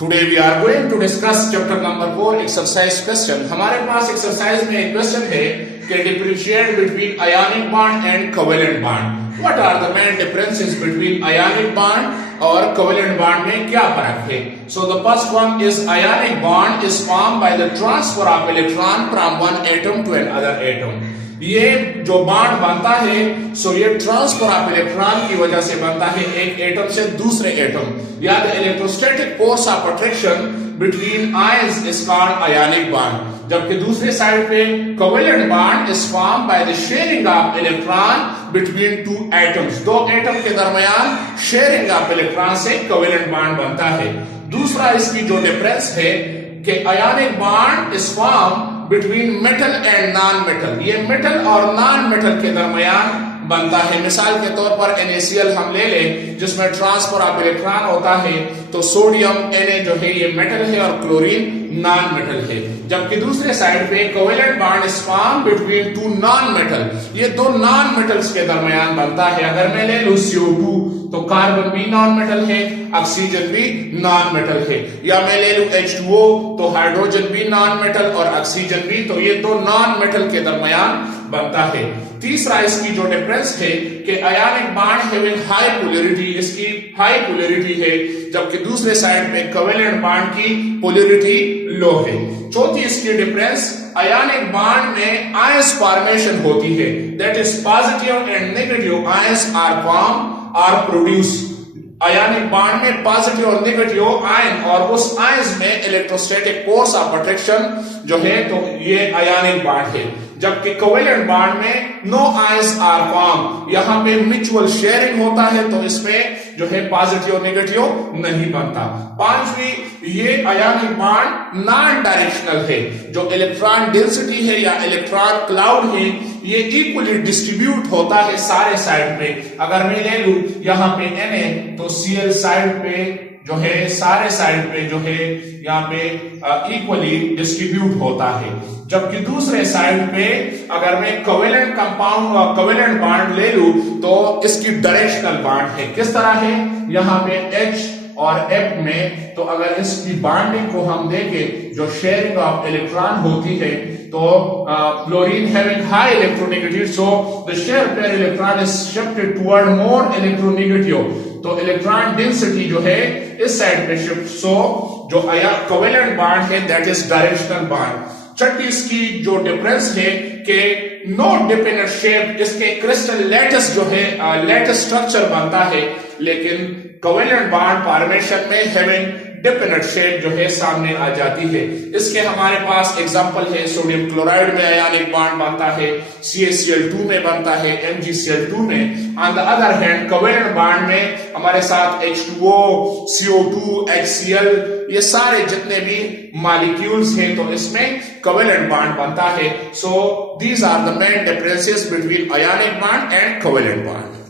Today we are going to discuss chapter number 4 exercise question. हमारे पास exercise में एक क्वेश्चन है कि differentiate between ionic bond and covalent bond. What are the main differences between ionic bond और covalent bond में क्या फर्क है? So the first one is ionic bond is form by the transfer of electron from one atom to another atom. ये जो bond बनता है सो ये ट्रांसफर ऑफ इलेक्ट्रॉन की वजह से बनता है एक एटम से दूसरे एटम, या the electrostatic force of attraction between ions is called ionic bond. जबकि दूसरे साइड पे covalent bond is form by the sharing of electron between two atoms. दो एटम के दरमियान शेयरिंग ऑफ इलेक्ट्रॉन से कोवेलेंट बॉन्ड बनता है। दूसरा इसकी जो डिफरेंस है कि ionic bond is form between metal and non metal. ये मेटल और नॉन मेटल के दरमियान बनता है। मिसाल के तौर पर NaCl हम ले लें जिसमें ट्रांसफर ऑफ इलेक्ट्रॉन होता है, तो सोडियम Na जो है ये मेटल है और क्लोरीन नॉन मेटल है। जबकि दूसरे साइड पे covalent bond is form between two non metal. ये दो नॉन मेटल्स के दरमियान बनता है। अगर मैं ले लूं CO2 तो कार्बन भी नॉन मेटल है, ऑक्सीजन भी नॉन मेटल है, या मैं ले लूं H2O तो हाइड्रोजन भी नॉन मेटल और ऑक्सीजन भी, तो ये दो नॉन मेटल के दरमियान बनता है। तीसरा इसकी जो डिफरेंस है कि ionic bond having high polarity, इसकी हाई पोलैरिटी है, जबकि दूसरे साइड पे कोवेलेंट बॉन्ड की पोलैरिटी लो है। चौथी इसकी डिफरेंस, आयोनिक बॉन्ड में आयंस फॉर्मेशन होती है, that is positive and negative ions are form or produce. Ionic bond में पॉजिटिव और नेगेटिव आयन और उस आयंस में इलेक्ट्रोस्टैटिक फोर्स ऑफ अट्रैक्शन जो है, तो ये आयोनिक बॉन्ड है। जबकि कोवेलेंट बॉन्ड में नो आयंस आर फॉर्म, यहां पे म्यूचुअल शेयरिंग होता है, तो इसमें जो है पॉजिटिव और नेगेटिव नहीं बनता। पांचवी, ये आयोनिक बॉन्ड नॉन डायरेक्शनल है। जो इलेक्ट्रॉन डेंसिटी है या इलेक्ट्रॉन क्लाउड है ये इक्वली डिस्ट्रीब्यूट होता है सारे साइड पे। अगर मैं ले लूं यहाँ पे Na तो Cl साइड पे जो है सारे साइड पे जो है यहाँ पे इक्वली डिस्ट्रीब्यूट होता है। जबकि दूसरे साइड पे अगर मैं कोवेलेंट कंपाउंड कोवेलेंट बॉन्ड ले लूं तो इसकी डायरेक्शनल बॉन्ड है। किस तरह है? यहाँ पे H और F में, तो अगर इसकी बॉन्डिंग को हम देखें, जो शेयरिंग ऑफ इलेक्ट्रॉन होती है, तो chlorine having high electronegative, so the share pair electron is shifted toward more electronegative, तो इलेक्ट्रॉन डेंसिटी जो है इस साइड पे शिफ्ट। सो जो कोवेलेंट बॉन्ड है दैट इज डायरेक्शनल बॉन्ड। छठी इसकी जो डिफरेंस है कि नो डिपेंडेंट शेप, इसके क्रिस्टल लैटिस जो है लैटिस स्ट्रक्चर बनता है, लेकिन कोवेलेंट बॉन्ड फॉर्मेशन में हैविंग डिपेंडेंट शेप जो है सामने आ जाती है। इसके हमारे पास एग्जांपल है, सोडियम क्लोराइड में आयोनिक बॉन्ड बनता है, CaCl2 में बनता है, MgCl2 में। On the other hand covalent bond में हमारे साथ H2O, CO2, HCl, ये सारे जितने भी मॉलिक्यूल्स हैं तो इसमें कोवेलेंट बॉन्ड बनता है। So these are the main differences between ionic bond and covalent bond.